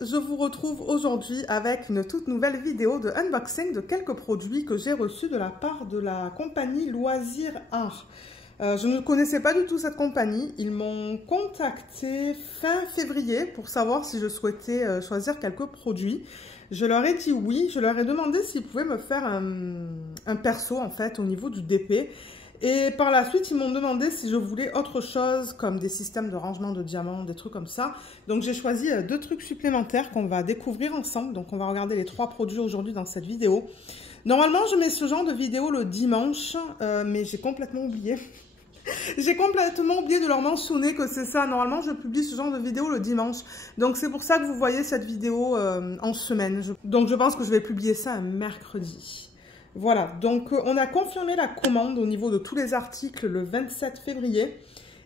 je vous retrouve aujourd'hui avec une toute nouvelle vidéo de unboxing de quelques produits que j'ai reçus de la part de la compagnie Loisir Art. Je ne connaissais pas du tout cette compagnie, ils m'ont contacté fin février pour savoir si je souhaitais choisir quelques produits. Je leur ai dit oui, je leur ai demandé s'ils pouvaient me faire un perso en fait au niveau du DP. Et par la suite, ils m'ont demandé si je voulais autre chose, comme des systèmes de rangement de diamants, des trucs comme ça. Donc, j'ai choisi deux trucs supplémentaires qu'on va découvrir ensemble. Donc, on va regarder les trois produits aujourd'hui dans cette vidéo. Normalement, je mets ce genre de vidéo le dimanche, mais j'ai complètement oublié. J'ai complètement oublié de leur mentionner que c'est ça. Normalement, je publie ce genre de vidéo le dimanche. Donc, c'est pour ça que vous voyez cette vidéo en semaine. Donc, je pense que je vais publier ça un mercredi. Voilà, donc on a confirmé la commande au niveau de tous les articles le 27 février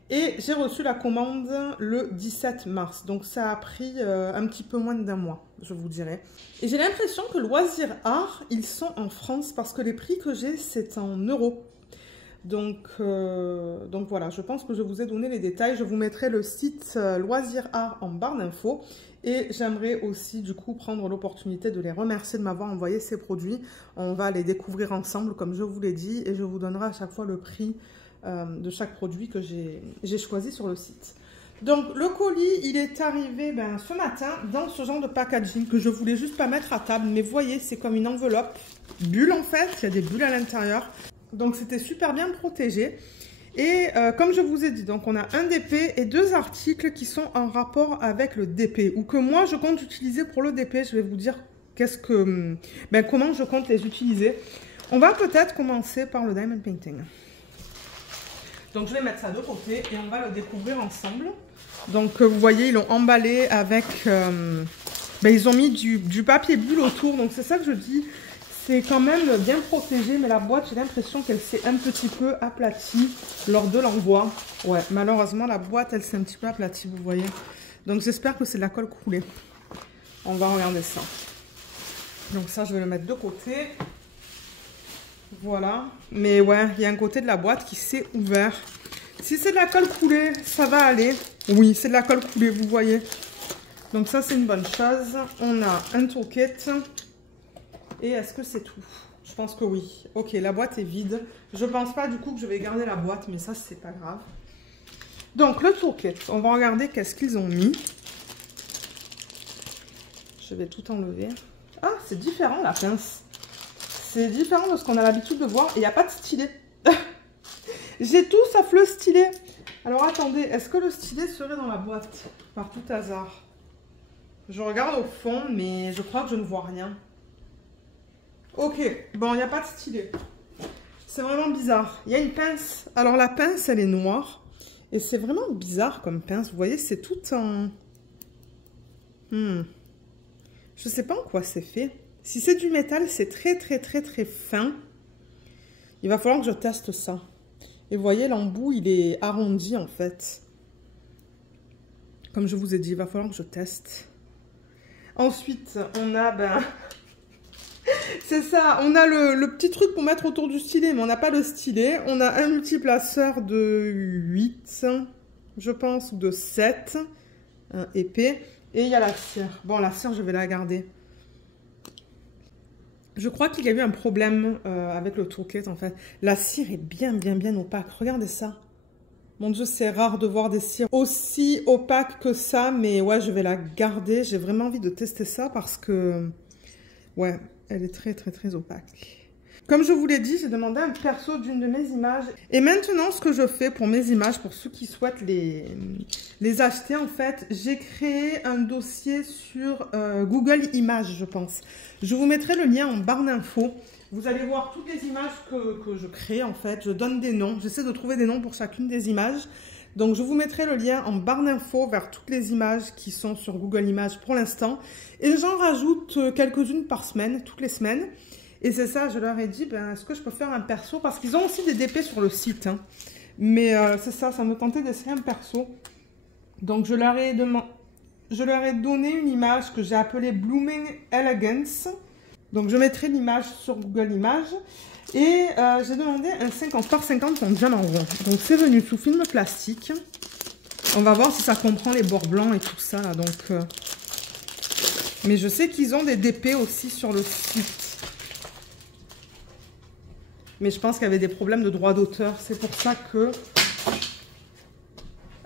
et j'ai reçu la commande le 17 mars. Donc ça a pris un petit peu moins d'un mois, je vous dirais. Et j'ai l'impression que Loisir Art, ils sont en France parce que les prix que j'ai, c'est en euros. Donc voilà, je pense que je vous ai donné les détails. Je vous mettrai le site Loisir Art en barre d'infos. Et j'aimerais aussi du coup prendre l'opportunité de les remercier de m'avoir envoyé ces produits. On va les découvrir ensemble comme je vous l'ai dit. Et je vous donnerai à chaque fois le prix de chaque produit que j'ai choisi sur le site. Donc le colis, il est arrivé ce matin dans ce genre de packaging que je voulais juste pas mettre à table. Mais vous voyez, c'est comme une enveloppe bulle en fait. Il y a des bulles à l'intérieur. Donc c'était super bien protégé. Et comme je vous ai dit, donc on a un DP et deux articles qui sont en rapport avec le DP ou que moi je compte utiliser pour le DP. Je vais vous dire comment je compte les utiliser. On va peut-être commencer par le Diamond Painting. Donc je vais mettre ça de côté et on va le découvrir ensemble. Donc vous voyez, ils l'ont emballé avec... ils ont mis du papier bulle autour, donc c'est ça que je dis. C'est quand même bien protégé, mais la boîte, j'ai l'impression qu'elle s'est un petit peu aplatie lors de l'envoi. Ouais, malheureusement, la boîte, elle s'est un petit peu aplatie, vous voyez. Donc, j'espère que c'est de la colle coulée. On va regarder ça. Donc, ça, je vais le mettre de côté. Voilà. Mais ouais, il y a un côté de la boîte qui s'est ouvert. Si c'est de la colle coulée, ça va aller. Oui, c'est de la colle coulée, vous voyez. Donc, ça, c'est une bonne chose. On a un toolkit. Et est-ce que c'est tout? Je pense que oui. Ok, la boîte est vide. Je pense pas du coup que je vais garder la boîte, mais ça, c'est pas grave. Donc, le toolkit. On va regarder qu'est-ce qu'ils ont mis. Je vais tout enlever. Ah, c'est différent la pince. C'est différent de ce qu'on a l'habitude de voir. Et il n'y a pas de stylet. J'ai tout sauf le stylet. Alors, attendez. Est-ce que le stylet serait dans la boîte? Par tout hasard. Je regarde au fond, mais je crois que je ne vois rien. Ok, bon, il n'y a pas de stylet. C'est vraiment bizarre. Il y a une pince. Alors, la pince, elle est noire. Et c'est vraiment bizarre comme pince. Vous voyez, c'est tout en... Je sais pas en quoi c'est fait. Si c'est du métal, c'est très, très, très, très fin. Il va falloir que je teste ça. Et vous voyez, l'embout, il est arrondi, en fait. Comme je vous ai dit, il va falloir que je teste. Ensuite, on a... c'est ça, on a le petit truc pour mettre autour du stylet, mais on n'a pas le stylet. On a un multiplaceur de 8, je pense, ou de 7, épais. Et il y a la cire. Bon, la cire, je vais la garder. Je crois qu'il y a eu un problème avec le toolkit, en fait. La cire est bien, bien, bien opaque. Regardez ça. Mon Dieu, c'est rare de voir des cires aussi opaques que ça, mais ouais, je vais la garder. J'ai vraiment envie de tester ça parce que... ouais, elle est très, très, très opaque. Comme je vous l'ai dit, j'ai demandé un perso d'une de mes images. Et maintenant, ce que je fais pour mes images, pour ceux qui souhaitent les acheter, en fait, j'ai créé un dossier sur Google Images, je pense. Je vous mettrai le lien en barre d'infos. Vous allez voir toutes les images que je crée, en fait. Je donne des noms. J'essaie de trouver des noms pour chacune des images. Donc, je vous mettrai le lien en barre d'infos vers toutes les images qui sont sur Google Images pour l'instant. Et j'en rajoute quelques-unes par semaine, toutes les semaines. Et c'est ça, je leur ai dit, est-ce que je peux faire un perso? Parce qu'ils ont aussi des DP sur le site. Hein. Mais c'est ça, ça me tentait d'essayer un perso. Donc, je leur ai donné une image que j'ai appelée Blooming Elegance. Donc, je mettrai l'image sur Google Images. Et j'ai demandé un 50 par 50 en diamant rond. Donc, c'est venu sous film plastique. On va voir si ça comprend les bords blancs et tout ça. Donc, Mais je sais qu'ils ont des DP aussi sur le site. Mais je pense qu'il y avait des problèmes de droit d'auteur. C'est pour ça que...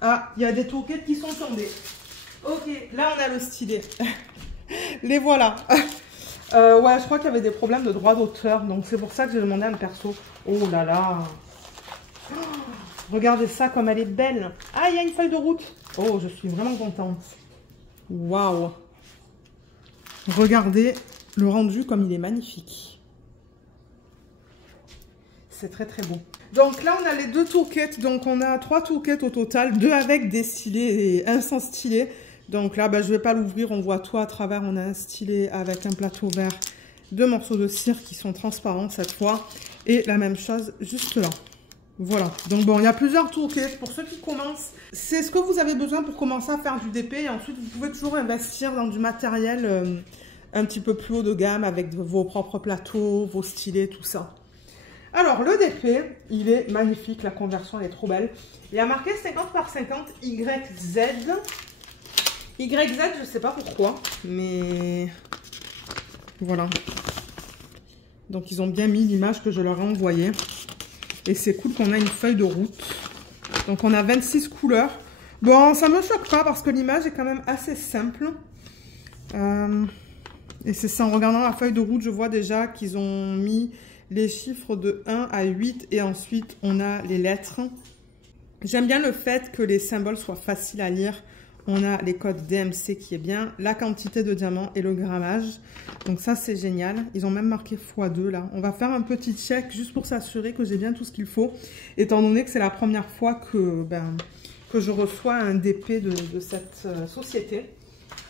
Ah, il y a des tourquettes qui sont tombées. Ok, là on a le stylet. Les voilà. Ouais, je crois qu'il y avait des problèmes de droit d'auteur. Donc c'est pour ça que j'ai demandé à un perso. Oh là là. Oh, regardez ça comme elle est belle. Ah, il y a une feuille de route. Oh, je suis vraiment contente. Waouh. Regardez le rendu comme il est magnifique. C'est très très beau. Donc là, on a les deux tourquettes. Donc on a 3 tourquettes au total. 2 avec des stylets et 1 sans stylet. Donc là, bah, je ne vais pas l'ouvrir. On voit tout à travers. On a un stylet avec un plateau vert. 2 morceaux de cire qui sont transparents cette fois. Et la même chose juste là. Voilà. Donc bon, il y a plusieurs tourquettes. Pour ceux qui commencent, c'est ce que vous avez besoin pour commencer à faire du DP. Et ensuite, vous pouvez toujours investir dans du matériel un petit peu plus haut de gamme avec vos propres plateaux, vos stylets, tout ça. Alors, le DP, il est magnifique. La conversion, elle est trop belle. Il y a marqué 50 par 50 YZ. YZ, je ne sais pas pourquoi, mais voilà. Donc, ils ont bien mis l'image que je leur ai envoyée. Et c'est cool qu'on a une feuille de route. Donc, on a 26 couleurs. Bon, ça ne me choque pas parce que l'image est quand même assez simple. Et c'est ça, en regardant la feuille de route, je vois déjà qu'ils ont mis les chiffres de 1 à 8 et ensuite on a les lettres. J'aime bien le fait que les symboles soient faciles à lire. On a les codes DMC qui est bien, la quantité de diamants et le grammage. Donc ça c'est génial. Ils ont même marqué x2 là. On va faire un petit check juste pour s'assurer que j'ai bien tout ce qu'il faut. Étant donné que c'est la première fois que je reçois un DP de cette société.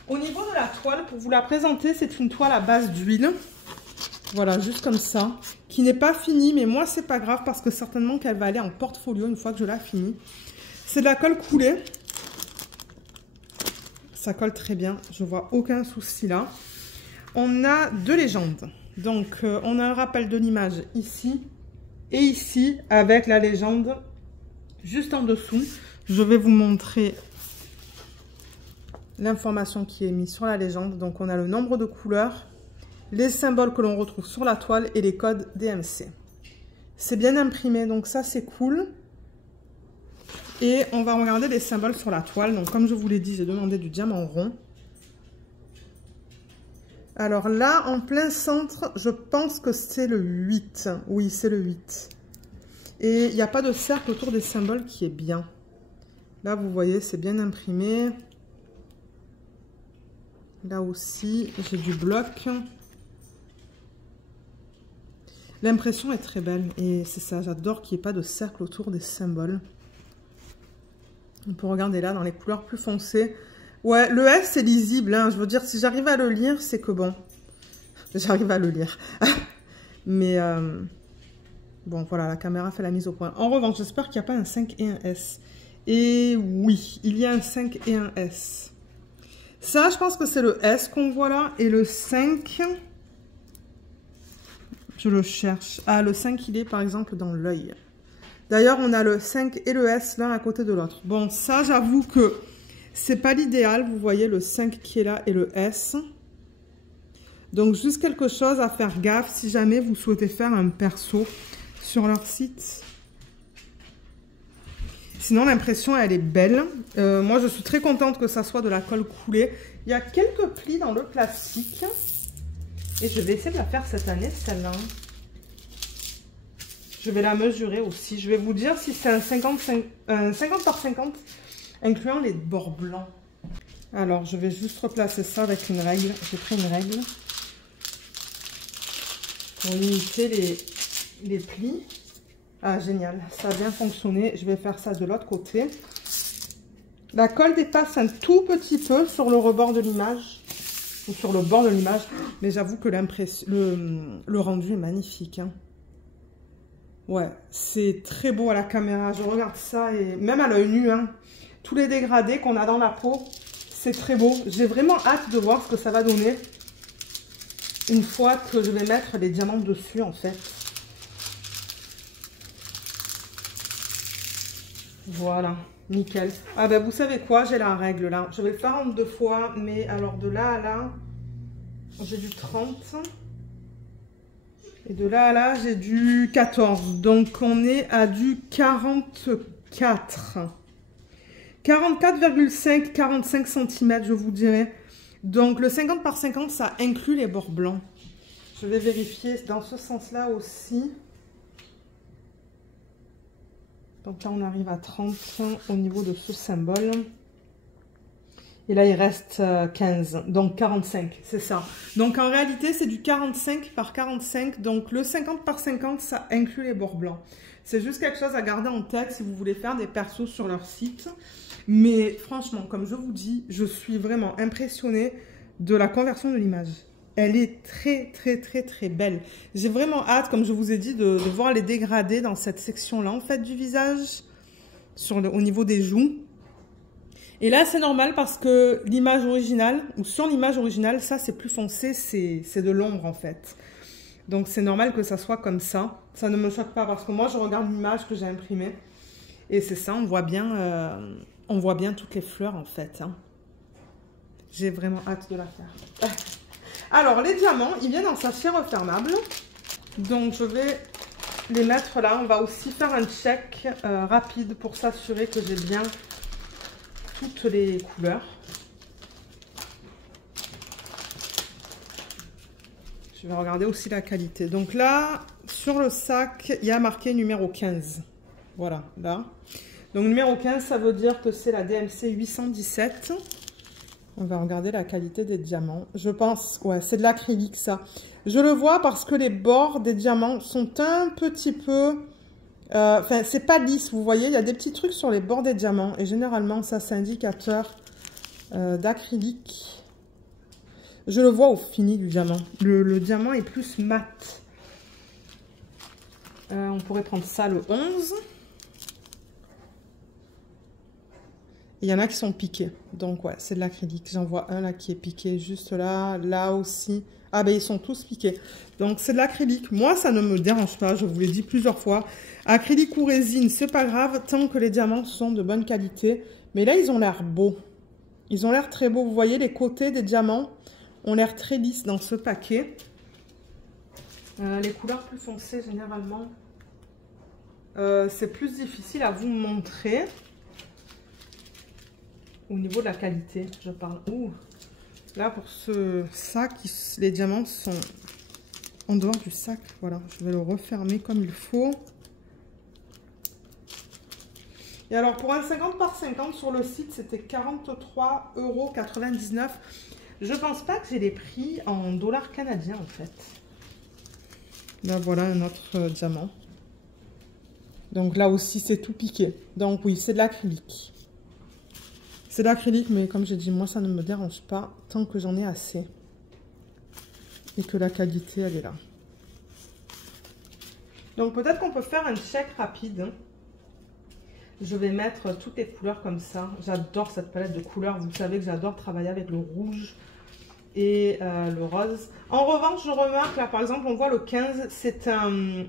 Au niveau de la toile, pour vous la présenter, c'est une toile à base d'huile. Voilà, juste comme ça, qui n'est pas finie, mais moi, c'est pas grave parce que certainement qu'elle va aller en portfolio une fois que je la finis. C'est de la colle coulée. Ça colle très bien, je vois aucun souci là. On a 2 légendes. Donc, on a un rappel de l'image ici et ici avec la légende juste en dessous. Je vais vous montrer l'information qui est mise sur la légende. Donc, on a le nombre de couleurs, les symboles que l'on retrouve sur la toile et les codes DMC. C'est bien imprimé, donc ça c'est cool. Et on va regarder les symboles sur la toile. Donc comme je vous l'ai dit, j'ai demandé du diamant rond. Alors là, en plein centre, je pense que c'est le 8. Oui, c'est le 8. Et il n'y a pas de cercle autour des symboles qui est bien. Là, vous voyez, c'est bien imprimé. Là aussi, j'ai du bloc. L'impression est très belle et c'est ça, j'adore qu'il n'y ait pas de cercle autour des symboles. On peut regarder là dans les couleurs plus foncées. Ouais, le S c'est lisible, hein. Je veux dire, si j'arrive à le lire, c'est que bon, j'arrive à le lire. Mais bon, voilà, la caméra fait la mise au point. En revanche, j'espère qu'il n'y a pas un 5 et un S. Et oui, il y a un 5 et un S. Ça, je pense que c'est le S qu'on voit là. Et le 5... Je le cherche. Ah, le 5, il est par exemple dans l'œil. D'ailleurs, on a le 5 et le S l'un à côté de l'autre. Bon, ça, j'avoue que c'est pas l'idéal. Vous voyez le 5 qui est là et le S. Donc, juste quelque chose à faire gaffe si jamais vous souhaitez faire un perso sur leur site. Sinon, l'impression, elle est belle. Moi, je suis très contente que ça soit de la colle coulée. Il y a quelques plis dans le plastique. Et je vais essayer de la faire cette année, celle-là. Je vais la mesurer aussi. Je vais vous dire si c'est un 50 par 50, incluant les bords blancs. Alors, je vais juste replacer ça avec une règle. J'ai pris une règle pour limiter les plis. Ah, génial. Ça a bien fonctionné. Je vais faire ça de l'autre côté. La colle dépasse un tout petit peu sur le rebord de l'image. Ou sur le bord de l'image, mais j'avoue que le rendu est magnifique. Hein. Ouais, c'est très beau à la caméra. Je regarde ça et même à l'œil nu, hein, tous les dégradés qu'on a dans la peau, c'est très beau. J'ai vraiment hâte de voir ce que ça va donner une fois que je vais mettre les diamants dessus, en fait. Voilà, nickel. Ah ben vous savez quoi, j'ai la règle là. Je vais le faire en 2 fois, mais alors de là à là, j'ai du 30. Et de là à là, j'ai du 14. Donc, on est à du 44. 44,5, 45 cm, je vous dirais. Donc, le 50 par 50, ça inclut les bords blancs. Je vais vérifier dans ce sens-là aussi. Donc là, on arrive à 30 au niveau de ce symbole. Et là, il reste 15, donc 45, c'est ça. Donc en réalité, c'est du 45 par 45. Donc le 50 par 50, ça inclut les bords blancs. C'est juste quelque chose à garder en tête si vous voulez faire des persos sur leur site. Mais franchement, comme je vous dis, je suis vraiment impressionnée de la conversion de l'image. Elle est très, très, très, très belle. J'ai vraiment hâte, comme je vous ai dit, de voir les dégradés dans cette section-là, en fait, du visage, au niveau des joues. Et là, c'est normal parce que l'image originale, ou sur l'image originale, ça, c'est plus foncé, c'est de l'ombre, en fait. Donc, c'est normal que ça soit comme ça. Ça ne me choque pas parce que moi, je regarde l'image que j'ai imprimée. Et c'est ça, on voit bien toutes les fleurs, en fait. Hein. J'ai vraiment hâte de la faire. Alors, les diamants, ils viennent en sachet refermable. Donc, je vais les mettre là. On va aussi faire un check rapide pour s'assurer que j'ai bien toutes les couleurs. Je vais regarder aussi la qualité. Donc là, sur le sac, il y a marqué numéro 15. Voilà, là. Donc, numéro 15, ça veut dire que c'est la DMC 817. On va regarder la qualité des diamants. Je pense, ouais, c'est de l'acrylique ça. Je le vois parce que les bords des diamants sont un petit peu... Enfin, c'est pas lisse, vous voyez. Il y a des petits trucs sur les bords des diamants. Et généralement, ça, c'est indicateur d'acrylique. Je le vois au fini du diamant. Le diamant est plus mat. On pourrait prendre ça le 11. Il y en a qui sont piqués. Donc, ouais, c'est de l'acrylique. J'en vois un là qui est piqué juste là. Là aussi. Ah, ben, ils sont tous piqués. Donc, c'est de l'acrylique. Moi, ça ne me dérange pas. Je vous l'ai dit plusieurs fois. Acrylique ou résine, c'est pas grave tant que les diamants sont de bonne qualité. Mais là, ils ont l'air beaux. Ils ont l'air très beaux. Vous voyez, les côtés des diamants ont l'air très lisses dans ce paquet. Les couleurs plus foncées, généralement, c'est plus difficile à vous montrer. Au niveau de la qualité, je parle. Ouh. Là, pour ce sac, les diamants sont en dehors du sac. Voilà, je vais le refermer comme il faut. Et alors, pour un 50 par 50 sur le site, c'était 43,99 €. Je pense pas que j'ai les prix en dollars canadiens, en fait. Là, voilà un autre diamant. Donc là aussi, c'est tout piqué. Donc oui, c'est de l'acrylique. C'est de l'acrylique, mais comme j'ai dit, moi, ça ne me dérange pas tant que j'en ai assez. Et que la qualité, elle est là. Donc, peut-être qu'on peut faire un check rapide. Je vais mettre toutes les couleurs comme ça. J'adore cette palette de couleurs. Vous savez que j'adore travailler avec le rouge et le rose. En revanche, je remarque, là, par exemple, on voit le 15.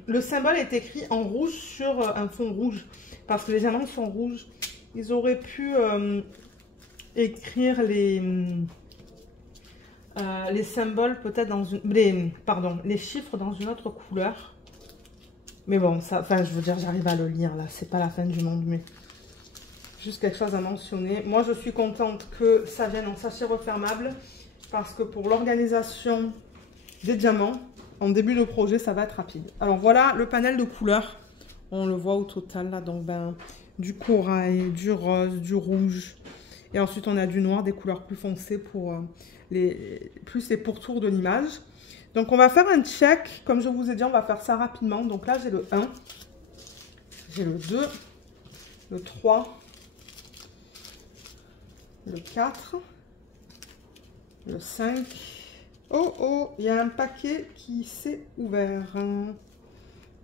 Le symbole est écrit en rouge sur un fond rouge. Parce que les diamants sont rouges. Ils auraient pu... écrire les symboles peut-être dans une... les chiffres dans une autre couleur. Mais bon, ça, enfin, je veux dire, j'arrive à le lire là. C'est pas la fin du monde, mais juste quelque chose à mentionner. Moi, je suis contente que ça vienne en sachet refermable parce que pour l'organisation des diamants, en début de projet, ça va être rapide. Alors voilà le panel de couleurs. On le voit au total là. Donc, du corail, du rose, du rouge. Et ensuite, on a du noir, des couleurs plus foncées pour les pourtours de l'image. Donc, on va faire un check. Comme je vous ai dit, on va faire ça rapidement. Donc là, j'ai le 1, j'ai le 2, le 3, le 4, le 5. Oh, oh, il y a un paquet qui s'est ouvert.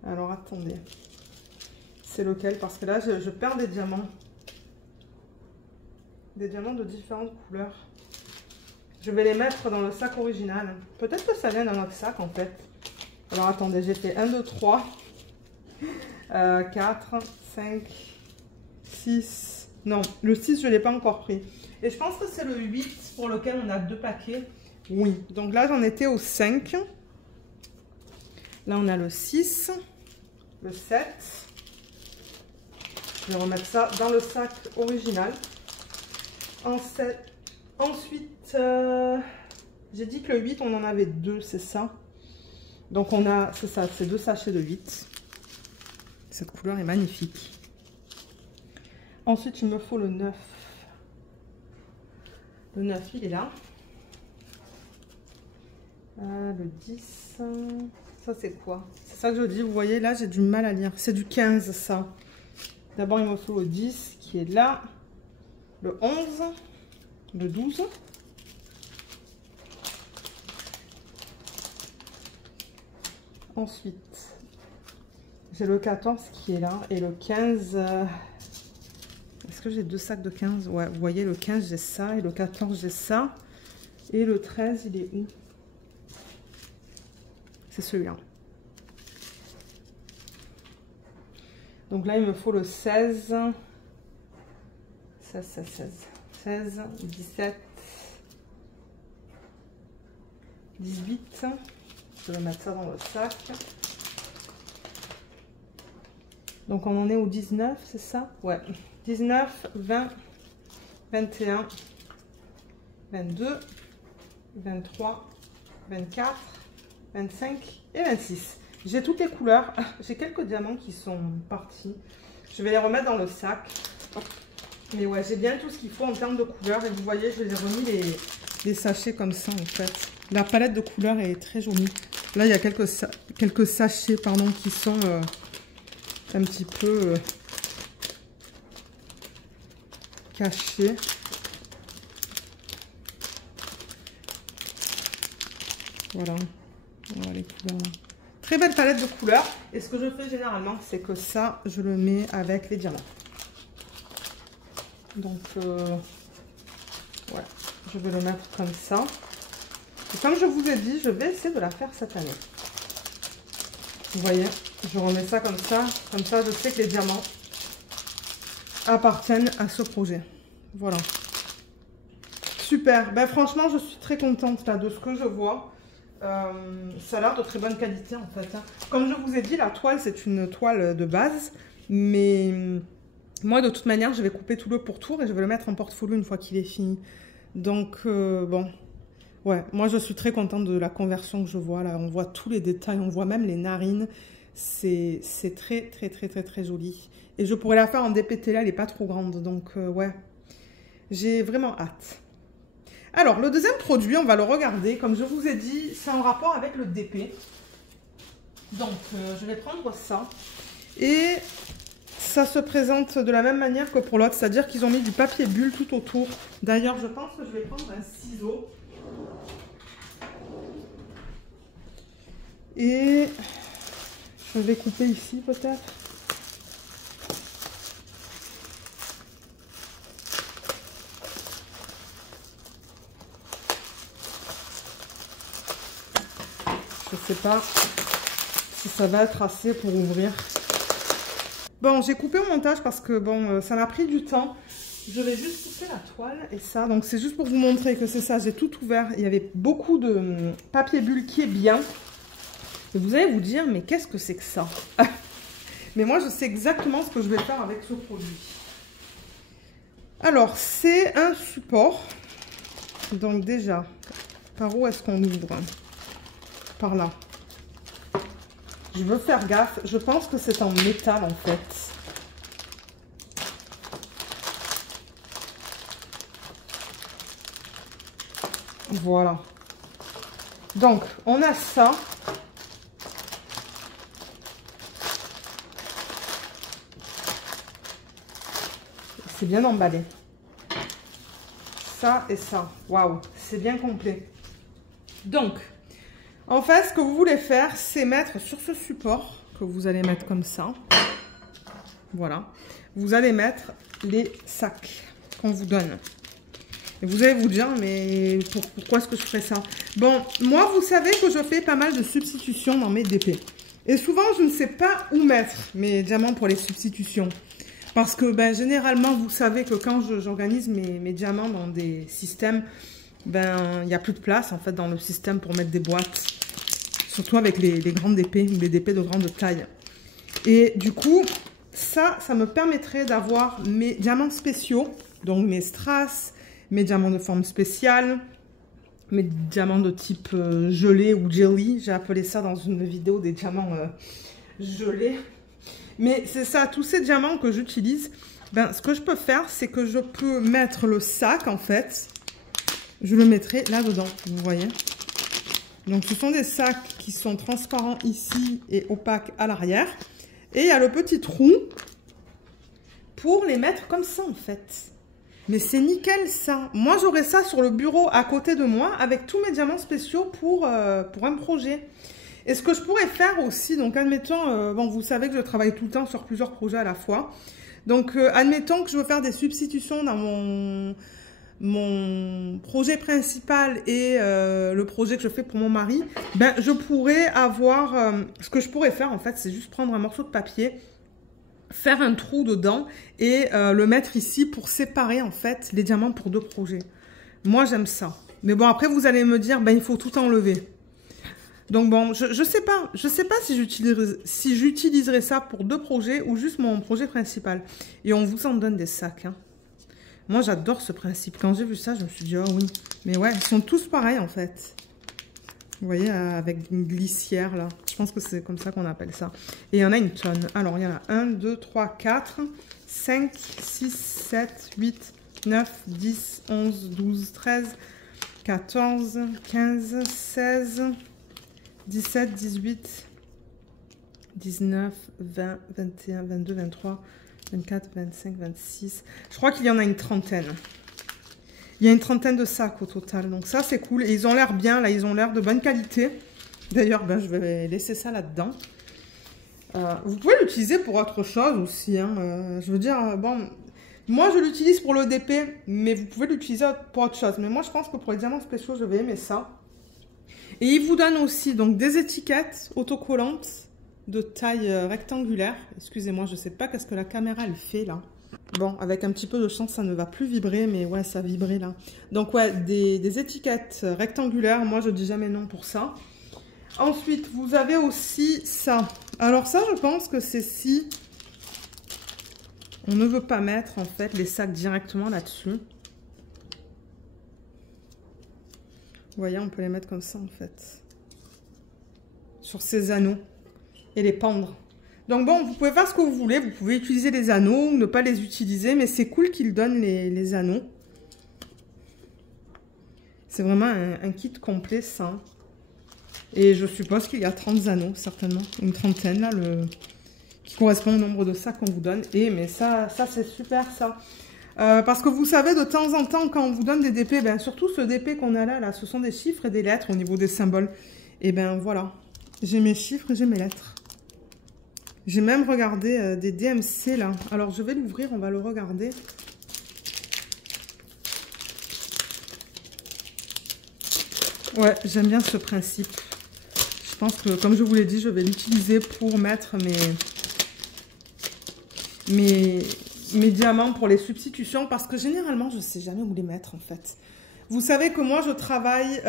Alors, attendez. C'est lequel? Parce que là, je perds des diamants. Des diamants de différentes couleurs. Je vais les mettre dans le sac original. Peut-être que ça vient dans notre sac en fait. Alors attendez, j'ai fait 1, 2, 3, 4, 5, 6. Non, le 6 je ne l'ai pas encore pris. Et je pense que c'est le 8 pour lequel on a 2 paquets. Oui. Donc là, j'en étais au 5. Là, on a le 6, le 7. Je vais remettre ça dans le sac original. Ensuite, j'ai dit que le 8, on en avait 2, c'est ça. Donc on a, c'est ça, c'est 2 sachets de 8. Cette couleur est magnifique. Ensuite, il me faut le 9. Le 9, il est là. Le 10, ça c'est quoi? C'est ça que je dis, vous voyez, là j'ai du mal à lire. C'est du 15, ça. D'abord, il me faut le 10 qui est là. Le 11, le 12. Ensuite, j'ai le 14 qui est là et le 15. Est-ce que j'ai 2 sacs de 15? Ouais, vous voyez, le 15, j'ai ça et le 14, j'ai ça. Et le 13, il est où? C'est celui-là. Donc là, il me faut le 16. 16, 17, 18. Je vais mettre ça dans le sac. Donc on en est au 19, c'est ça? Ouais. 19, 20, 21, 22, 23, 24, 25 et 26. J'ai toutes les couleurs. J'ai quelques diamants qui sont partis. Je vais les remettre dans le sac. Mais ouais, j'ai bien tout ce qu'il faut en termes de couleurs. Et vous voyez, je les ai remis les sachets comme ça en fait. La palette de couleurs est très jolie. Là, il y a quelques sachets pardon, qui sont un petit peu cachés. Voilà. Voilà les couleurs. Très belle palette de couleurs. Et ce que je fais généralement, c'est que ça, je le mets avec les diamants. Donc, ouais, je vais le mettre comme ça. Et comme je vous ai dit, je vais essayer de la faire cette année. Vous voyez, je remets ça. Comme ça, je sais que les diamants appartiennent à ce projet. Voilà. Super. Ben, franchement, je suis très contente là, de ce que je vois. Ça a l'air de très bonne qualité en fait. Comme je vous ai dit, la toile, c'est une toile de base. Mais moi, de toute manière, je vais couper tout le pourtour et je vais le mettre en portfolio une fois qu'il est fini. Donc, bon, ouais, moi, je suis très contente de la conversion que je vois. Là, on voit tous les détails, on voit même les narines. C'est très, très, très, très, très joli. Et je pourrais la faire en DPT, là, elle n'est pas trop grande. Donc, ouais, j'ai vraiment hâte. Alors, le deuxième produit, on va le regarder. Comme je vous ai dit, c'est en rapport avec le DP. Donc, je vais prendre ça. Et ça se présente de la même manière que pour l'autre. C'est-à-dire qu'ils ont mis du papier bulle tout autour. D'ailleurs, je pense que je vais prendre un ciseau. Et je vais couper ici, peut-être. Je sais pas si ça va être assez pour ouvrir. Bon, j'ai coupé au montage parce que bon, ça m'a pris du temps. Je vais juste couper la toile et ça. Donc c'est juste pour vous montrer que c'est ça. J'ai tout ouvert. Il y avait beaucoup de papier bulle qui est bien. Et vous allez vous dire, mais qu'est-ce que c'est que ça? Mais moi, je sais exactement ce que je vais faire avec ce produit. Alors, c'est un support. Donc déjà, par où est-ce qu'on ouvre? Par là. Je veux faire gaffe. Je pense que c'est en métal, en fait. Voilà. Donc, on a ça. C'est bien emballé. Ça et ça. Waouh, c'est bien complet. Donc, en fait, ce que vous voulez faire, c'est mettre sur ce support que vous allez mettre comme ça. Voilà. Vous allez mettre les sacs qu'on vous donne. Et vous allez vous dire, mais pourquoi est-ce que je ferais ça? Bon, moi, vous savez que je fais pas mal de substitutions dans mes DP. Et souvent, je ne sais pas où mettre mes diamants pour les substitutions. Parce que, ben, généralement, vous savez que quand j'organise mes diamants dans des systèmes, ben, il n'y a plus de place en fait dans le système pour mettre des boîtes. Surtout avec les grandes épées ou les épées de grande taille. Et du coup, ça me permettrait d'avoir mes diamants spéciaux. Donc mes strass, mes diamants de forme spéciale, mes diamants de type gelé ou jelly. J'ai appelé ça dans une vidéo des diamants gelés. Mais c'est ça, tous ces diamants que j'utilise, ben, ce que je peux faire, c'est que je peux mettre le sac, en fait. Je le mettrai là-dedans, vous voyez. Donc, ce sont des sacs qui sont transparents ici et opaques à l'arrière. Et il y a le petit trou pour les mettre comme ça, en fait. Mais c'est nickel, ça. Moi, j'aurais ça sur le bureau à côté de moi avec tous mes diamants spéciaux pour un projet. Et ce que je pourrais faire aussi, donc admettons, bon, vous savez que je travaille tout le temps sur plusieurs projets à la fois. Donc, admettons que je veux faire des substitutions dans mon projet principal et le projet que je fais pour mon mari. Ben, je pourrais avoir... ce que je pourrais faire, en fait, c'est juste prendre un morceau de papier, faire un trou dedans et le mettre ici pour séparer, en fait, les diamants pour deux projets. Moi, j'aime ça. Mais bon, après, vous allez me dire, ben, il faut tout enlever. Donc bon, je sais pas si j'utiliserai ça pour deux projets ou juste mon projet principal. Et on vous en donne des sacs. Hein. Moi, j'adore ce principe. Quand j'ai vu ça, je me suis dit, oh oui. Mais ouais, ils sont tous pareils en fait. Vous voyez, avec une glissière là. Je pense que c'est comme ça qu'on appelle ça. Et il y en a une tonne. Alors, il y en a 1, 2, 3, 4, 5, 6, 7, 8, 9, 10, 11, 12, 13, 14, 15, 16... 17, 18, 19, 20, 21, 22, 23, 24, 25, 26. Je crois qu'il y en a une trentaine. Il y a une trentaine de sacs au total. Donc ça, c'est cool. Et ils ont l'air bien. Là, ils ont l'air de bonne qualité. D'ailleurs, ben, je vais laisser ça là-dedans. Vous pouvez l'utiliser pour autre chose aussi. Hein. Je veux dire, bon... Moi, je l'utilise pour le DP, mais vous pouvez l'utiliser pour autre chose. Mais moi, je pense que pour les diamants spéciaux, je vais aimer ça. Et il vous donne aussi donc des étiquettes autocollantes de taille rectangulaire. Excusez-moi, je ne sais pas qu'est-ce que la caméra elle fait là. Bon, avec un petit peu de chance, ça ne va plus vibrer, mais ouais, ça vibrait là. Donc ouais, des étiquettes rectangulaires. Moi, je dis jamais non pour ça. Ensuite, vous avez aussi ça. Alors ça, je pense que c'est si on ne veut pas mettre en fait les sacs directement là-dessus. Vous voyez, on peut les mettre comme ça, en fait. Sur ces anneaux. Et les pendre. Donc bon, vous pouvez faire ce que vous voulez. Vous pouvez utiliser les anneaux ou ne pas les utiliser. Mais c'est cool qu'ils donnent les anneaux. C'est vraiment un kit complet, ça. Et je suppose qu'il y a 30 anneaux, certainement. Une trentaine, là, qui correspond au nombre de sacs qu'on vous donne. Et mais ça c'est super, ça. Parce que vous savez, de temps en temps, quand on vous donne des DP, ben, surtout ce DP qu'on a là, ce sont des chiffres et des lettres au niveau des symboles. Et ben voilà, j'ai mes chiffres et j'ai mes lettres. J'ai même regardé des DMC là. Alors je vais l'ouvrir, on va le regarder. Ouais, j'aime bien ce principe. Je pense que, comme je vous l'ai dit, je vais l'utiliser pour mettre mes diamants pour les substitutions, parce que généralement, je ne sais jamais où les mettre, en fait. Vous savez que moi, je travaille...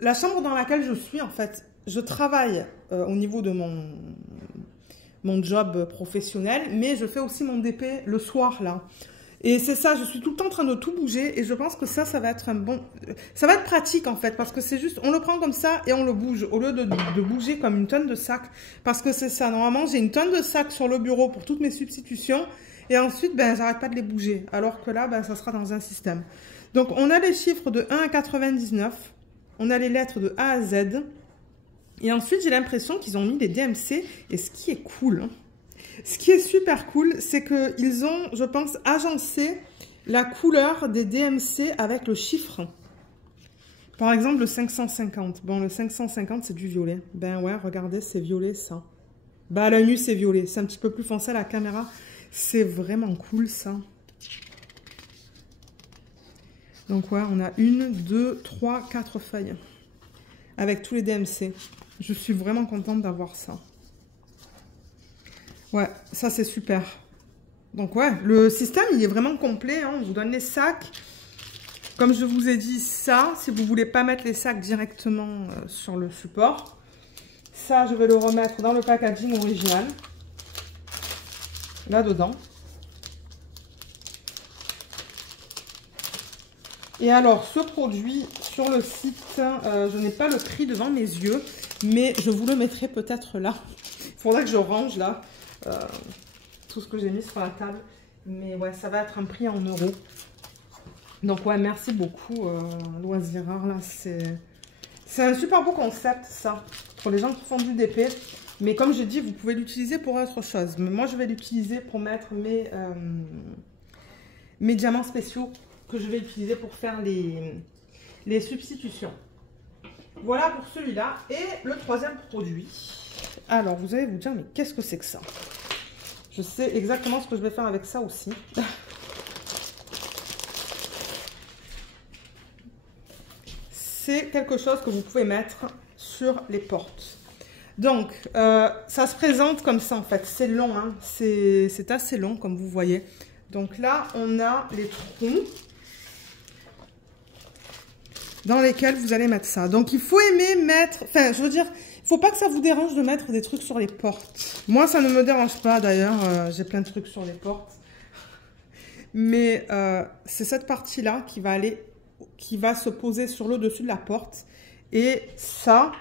la chambre dans laquelle je suis, en fait, je travaille au niveau de mon job professionnel, mais je fais aussi mon DP le soir, là. Et c'est ça, je suis tout le temps en train de tout bouger, et je pense que ça va être un bon... Ça va être pratique, en fait, parce que c'est juste, on le prend comme ça et on le bouge, au lieu de bouger comme une tonne de sacs, parce que c'est ça. Normalement, j'ai une tonne de sacs sur le bureau pour toutes mes substitutions, et ensuite, ben, j'arrête pas de les bouger, alors que là, ben, ça sera dans un système. Donc, on a les chiffres de 1 à 99, on a les lettres de A à Z, et ensuite, j'ai l'impression qu'ils ont mis les DMC, et ce qui est cool, hein. Ce qui est super cool, c'est qu'ils ont, je pense, agencé la couleur des DMC avec le chiffre. Par exemple, le 550. Bon, le 550, c'est du violet. Ben ouais, regardez, c'est violet, ça. Bah, à l'œil nu, c'est violet. C'est un petit peu plus foncé à la caméra. C'est vraiment cool, ça. Donc ouais, on a 1, 2, 3, 4 feuilles. Avec tous les DMC. Je suis vraiment contente d'avoir ça. Ouais, ça c'est super. Donc ouais, le système il est vraiment complet, hein. On vous donne les sacs. Comme je vous ai dit, ça, si vous ne voulez pas mettre les sacs directement sur le support, ça, je vais le remettre dans le packaging original, là-dedans. Et alors, ce produit, sur le site, je n'ai pas le prix devant mes yeux, mais je vous le mettrai peut-être là. Il faudrait que je range là tout ce que j'ai mis sur la table. Mais ouais, ça va être un prix en euros. Donc ouais, merci beaucoup Loisir Art, là. C'est un super beau concept, ça, pour les gens qui font du DP. Mais comme j'ai dit, vous pouvez l'utiliser pour autre chose. Mais moi, je vais l'utiliser pour mettre mes diamants spéciaux que je vais utiliser pour faire les substitutions. Voilà pour celui-là. Et le troisième produit. Alors, vous allez vous dire, mais qu'est-ce que c'est que ça? Je sais exactement ce que je vais faire avec ça aussi. C'est quelque chose que vous pouvez mettre sur les portes. Donc, ça se présente comme ça en fait. C'est long, hein. C'est assez long comme vous voyez. Donc là, on a les trous dans lesquels vous allez mettre ça. Donc, il faut aimer mettre... Enfin, je veux dire, il ne faut pas que ça vous dérange de mettre des trucs sur les portes. Moi, ça ne me dérange pas d'ailleurs. J'ai plein de trucs sur les portes. Mais c'est cette partie-là qui va se poser sur le dessus de la porte. Et ça,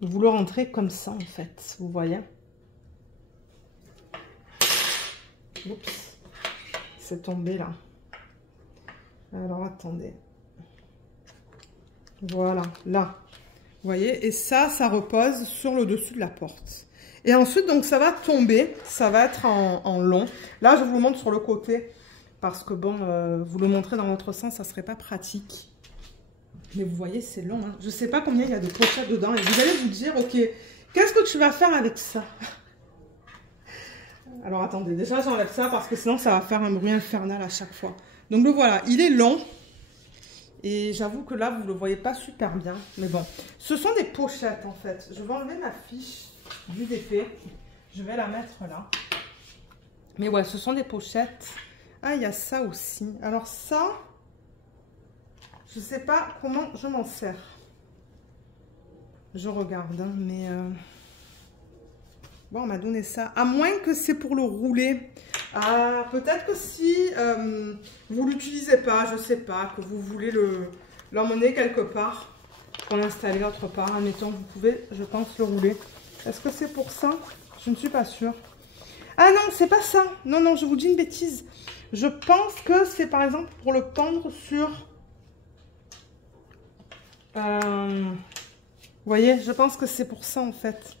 vous le rentrez comme ça, en fait. Vous voyez? Oups. C'est tombé, là. Alors, attendez. Voilà, là. Vous voyez? Et ça repose sur le dessus de la porte. Et ensuite, donc, ça va tomber. Ça va être en long. Là, je vous le montre sur le côté. Parce que, bon, vous le montrer dans l'autre sens, ça ne serait pas pratique. Mais vous voyez, c'est long. Hein. Je ne sais pas combien il y a de pochettes dedans. Et vous allez vous dire, ok, qu'est-ce que tu vas faire avec ça? Alors, attendez. Déjà, j'enlève ça parce que sinon, ça va faire un bruit infernal à chaque fois. Donc, le voilà. Il est long. Et j'avoue que là, vous ne le voyez pas super bien. Mais bon, ce sont des pochettes, en fait. Je vais enlever ma fiche du DP. Je vais la mettre là. Mais ouais, ce sont des pochettes. Ah, il y a ça aussi. Alors ça, je ne sais pas comment je m'en sers. Je regarde, hein, mais... Bon, on m'a donné ça. À moins que c'est pour le rouler. Ah, peut-être que si vous ne l'utilisez pas, je ne sais pas, que vous voulez l'emmener quelque part pour l'installer autre part. Admettons, vous pouvez, je pense, le rouler. Est-ce que c'est pour ça? Je ne suis pas sûre. Ah non, c'est pas ça. Non, non, je vous dis une bêtise. Je pense que c'est par exemple pour le pendre sur... vous voyez, je pense que c'est pour ça en fait.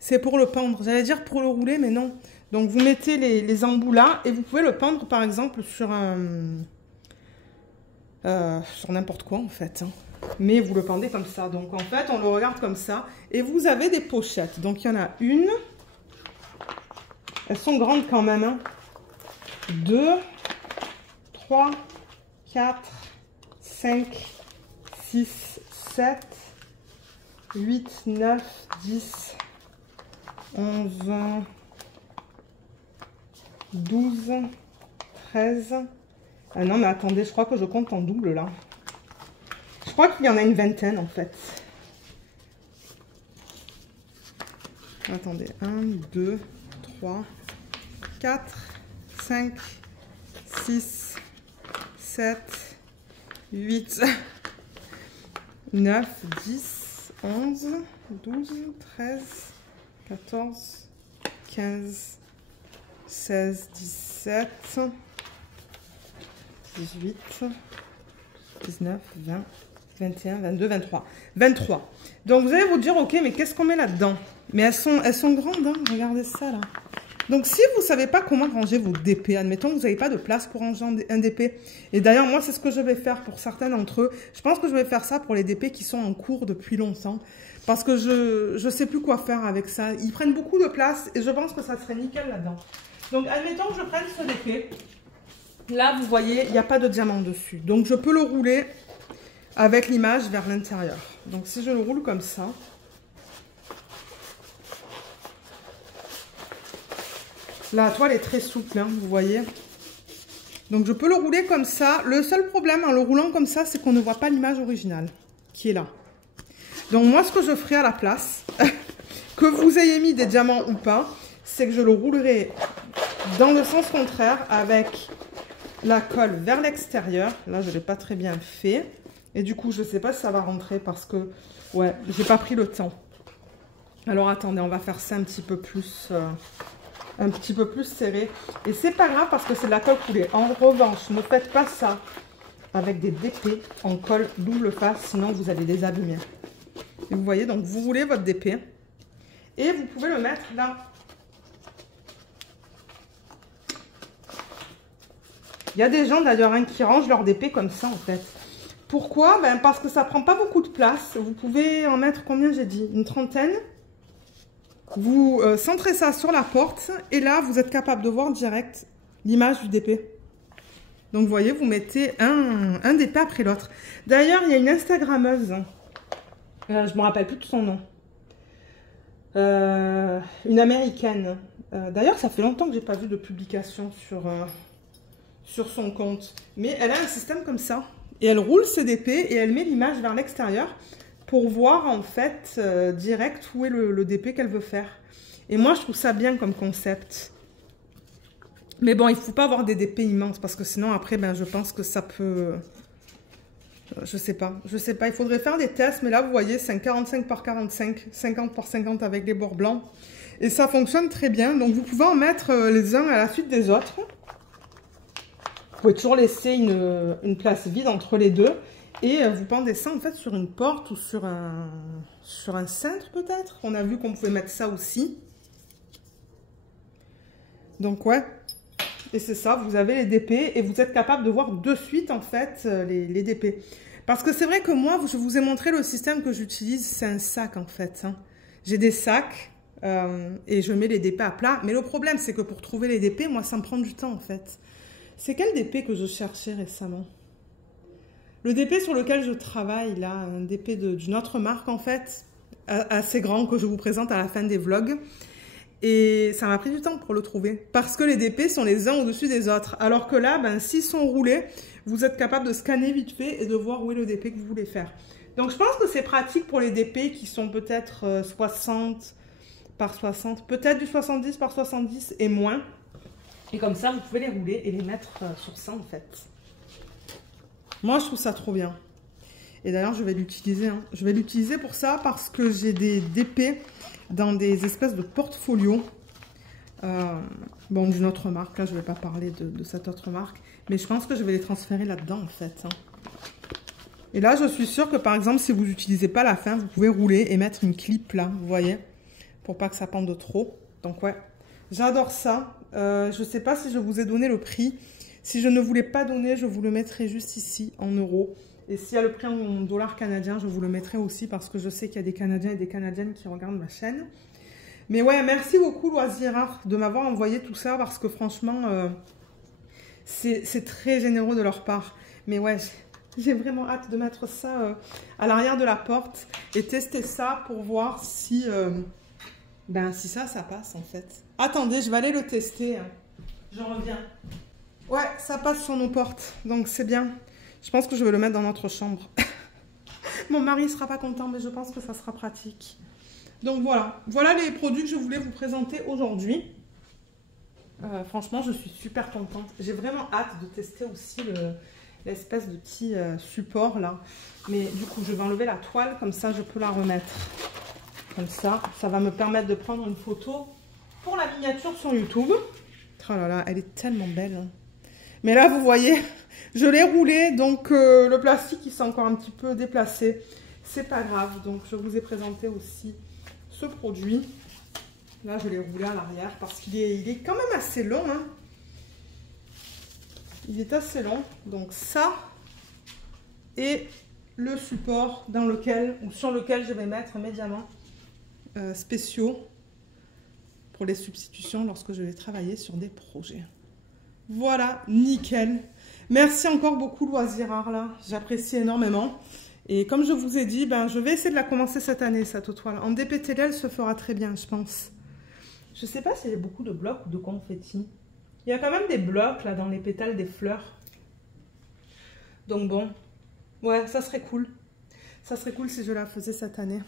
C'est pour le pendre. J'allais dire pour le rouler, mais non. Donc vous mettez les embouts là et vous pouvez le pendre par exemple sur un... sur n'importe quoi en fait. Hein. Mais vous le pendez comme ça. Donc en fait, on le regarde comme ça. Et vous avez des pochettes. Donc il y en a une. Elles sont grandes quand même. Hein. 2, 3, 4, 5, 6, 7, 8, 9, 10, 11, 12, 13. Ah non, mais attendez, je crois que je compte en double là. Je crois qu'il y en a une vingtaine en fait. Attendez, 1, 2, 3, 4, 5, 6, 7, 8, 9, 10, 11, 12, 13, 14, 15, 16, 17, 18, 19, 20, 21, 22, 23. 23. Donc vous allez vous dire, ok, mais qu'est-ce qu'on met là-dedans? Mais elles sont grandes, hein, regardez ça là. Donc, si vous ne savez pas comment ranger vos DP, admettons que vous n'avez pas de place pour ranger un DP. Et d'ailleurs, moi, c'est ce que je vais faire pour certains d'entre eux. Je pense que je vais faire ça pour les DP qui sont en cours depuis longtemps. Parce que je ne sais plus quoi faire avec ça. Ils prennent beaucoup de place et je pense que ça serait nickel là-dedans. Donc, admettons que je prenne ce DP. Là, vous voyez, il n'y a pas de diamant dessus. Donc, je peux le rouler avec l'image vers l'intérieur. Donc, si je le roule comme ça... La toile est très souple, hein, vous voyez. Donc je peux le rouler comme ça. Le seul problème en le roulant comme ça, c'est qu'on ne voit pas l'image originale qui est là. Donc moi, ce que je ferai à la place, que vous ayez mis des diamants ou pas, c'est que je le roulerai dans le sens contraire avec la colle vers l'extérieur. Là, je ne l'ai pas très bien fait. Et du coup, je ne sais pas si ça va rentrer parce que, ouais, j'ai pas pris le temps. Alors attendez, on va faire ça un petit peu plus serré. Et c'est pas grave parce que c'est de la colle coulée. En revanche, ne faites pas ça avec des DP en colle double face, sinon vous allez les abîmer. Et vous voyez, donc vous roulez votre DP et vous pouvez le mettre là. Il y a des gens d'ailleurs qui rangent leur DP comme ça en fait. Pourquoi? Ben, parce que ça prend pas beaucoup de place. Vous pouvez en mettre combien j'ai dit? Une trentaine. Vous centrez ça sur la porte et là vous êtes capable de voir direct l'image du DP. Donc vous voyez, vous mettez un DP après l'autre. D'ailleurs, il y a une Instagrammeuse, je ne me rappelle plus de son nom, une américaine. D'ailleurs, ça fait longtemps que j'ai pas vu de publication sur son compte. Mais elle a un système comme ça. Et elle roule ses DP et elle met l'image vers l'extérieur pour voir en fait direct où est le DP qu'elle veut faire. Et moi, je trouve ça bien comme concept. Mais bon, il ne faut pas avoir des DP immenses parce que sinon, après, ben, je pense que ça peut... Je sais pas. Il faudrait faire des tests, mais là, vous voyez, c'est un 45 par 45, 50 par 50 avec les bords blancs. Et ça fonctionne très bien. Donc, vous pouvez en mettre les uns à la suite des autres. Vous pouvez toujours laisser une place vide entre les deux. Et vous pendez ça, en fait, sur une porte ou sur un cintre, peut-être. On a vu qu'on pouvait mettre ça aussi. Donc, ouais. Et c'est ça, vous avez les DP et vous êtes capable de voir de suite, en fait, les DP. Parce que c'est vrai que moi, je vous ai montré le système que j'utilise, c'est un sac, en fait. Hein. J'ai des sacs et je mets les DP à plat. Mais le problème, c'est que pour trouver les DP, moi, ça me prend du temps, en fait. C'est quel DP que je cherchais récemment? Le DP sur lequel je travaille, là, un DP d'une autre marque, en fait, assez grand, que je vous présente à la fin des vlogs. Et ça m'a pris du temps pour le trouver. Parce que les DP sont les uns au-dessus des autres. Alors que là, ben, s'ils sont roulés, vous êtes capable de scanner vite fait et de voir où est le DP que vous voulez faire. Donc, je pense que c'est pratique pour les DP qui sont peut-être 60 par 60. Peut-être du 70 par 70 et moins. Et comme ça, vous pouvez les rouler et les mettre sur ça, en fait. Moi, je trouve ça trop bien. Et d'ailleurs, je vais l'utiliser. Hein. Je vais l'utiliser pour ça parce que j'ai des DP dans des espèces de portfolios. Bon, d'une autre marque. Là, je ne vais pas parler de cette autre marque. Mais je pense que je vais les transférer là-dedans, en fait. Hein. Et là, je suis sûre que, par exemple, si vous n'utilisez pas la fin, vous pouvez rouler et mettre une clip là, vous voyez, pour pas que ça pende trop. Donc, ouais, j'adore ça. Je ne sais pas si je vous ai donné le prix. Si je ne vous l'ai pas donné, je vous le mettrai juste ici, en euros. Et s'il y a le prix en dollars canadiens, je vous le mettrai aussi parce que je sais qu'il y a des Canadiens et des Canadiennes qui regardent ma chaîne. Mais ouais, merci beaucoup Loisir Art de m'avoir envoyé tout ça parce que franchement, c'est très généreux de leur part. Mais ouais, j'ai vraiment hâte de mettre ça à l'arrière de la porte et tester ça pour voir si, si ça passe en fait. Attendez, je vais aller le tester. Je reviens. Ouais, ça passe sur nos portes, donc c'est bien. Je pense que je vais le mettre dans notre chambre. Mon mari ne sera pas content, mais je pense que ça sera pratique. Donc voilà. Voilà les produits que je voulais vous présenter aujourd'hui. Franchement, je suis super contente. J'ai vraiment hâte de tester aussi l'espèce de petit support là. Mais du coup, je vais enlever la toile, comme ça je peux la remettre. Comme ça, ça va me permettre de prendre une photo pour la miniature sur YouTube. Oh là là, elle est tellement belle. Hein. Mais là, vous voyez... Je l'ai roulé, donc le plastique il s'est encore un petit peu déplacé. C'est pas grave, donc je vous ai présenté aussi ce produit. Là, je l'ai roulé à l'arrière parce qu'il est quand même assez long. Hein. Il est assez long, donc ça et le support dans lequel ou sur lequel je vais mettre mes diamants spéciaux pour les substitutions lorsque je vais travailler sur des projets. Voilà, nickel. Merci encore beaucoup Loisir Art là, j'apprécie énormément. Et comme je vous ai dit, je vais essayer de la commencer cette année, cette toile. En DPTL, elle se fera très bien, je pense. Je sais pas s'il y a beaucoup de blocs ou de confettis. Il y a quand même des blocs là dans les pétales des fleurs. Donc bon, ouais, ça serait cool. Ça serait cool si je la faisais cette année.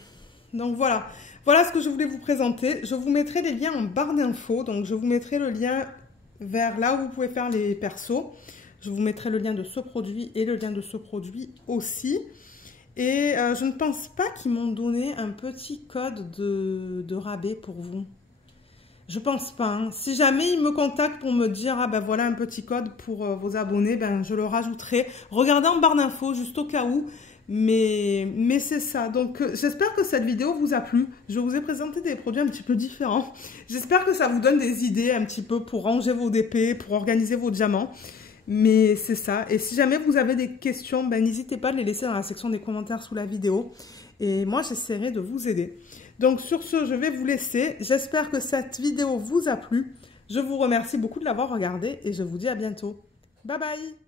Donc voilà, voilà ce que je voulais vous présenter. Je vous mettrai les liens en barre d'infos. Donc je vous mettrai le lien vers là où vous pouvez faire les persos. Je vous mettrai le lien de ce produit et le lien de ce produit aussi. Et je ne pense pas qu'ils m'ont donné un petit code de rabais pour vous. Je pense pas. Hein. Si jamais ils me contactent pour me dire, ah ben voilà un petit code pour vos abonnés, ben je le rajouterai. Regardez en barre d'infos, juste au cas où. Mais c'est ça. Donc j'espère que cette vidéo vous a plu. Je vous ai présenté des produits un petit peu différents. J'espère que ça vous donne des idées un petit peu pour ranger vos DP, pour organiser vos diamants. Mais c'est ça. Et si jamais vous avez des questions, ben, n'hésitez pas à les laisser dans la section des commentaires sous la vidéo. Et moi, j'essaierai de vous aider. Donc sur ce, je vais vous laisser. J'espère que cette vidéo vous a plu. Je vous remercie beaucoup de l'avoir regardée et je vous dis à bientôt. Bye bye!